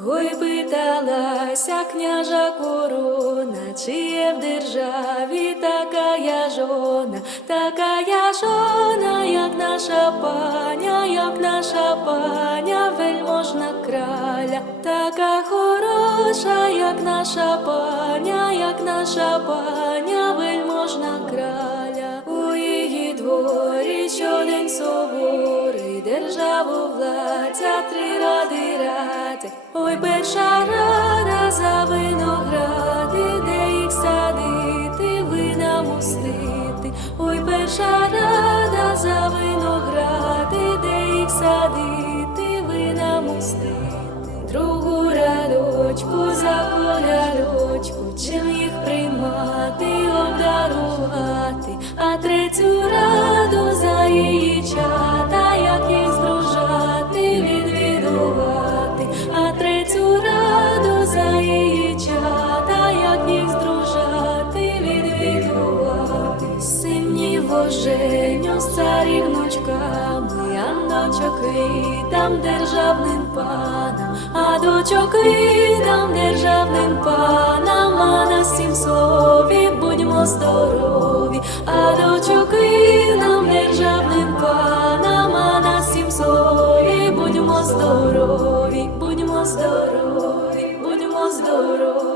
Гой питалася княжа корона, чи в державі така я жона, така я жона, як наша паня, як наша паня, вельможна краля, така хороша, як наша паня, як наша паня, вельможна краля. У її дворі щодень собори, державу ради радять. Ой, перша рада за виногради, де їх садити, вина мустити. Ой, перша рада за виногради, де їх садити, вина мустити. Другу радочку за колядочку, чим їх приймати, обдарувати, Сині воженю з царівнучками, а дочок віддам державним панам, а дочок віддам державним панам, а на сім слові будьмо здорові, а дочок віддам державним панам, а на сім слові будьмо здорові, будьмо здорові, будьмо здорові.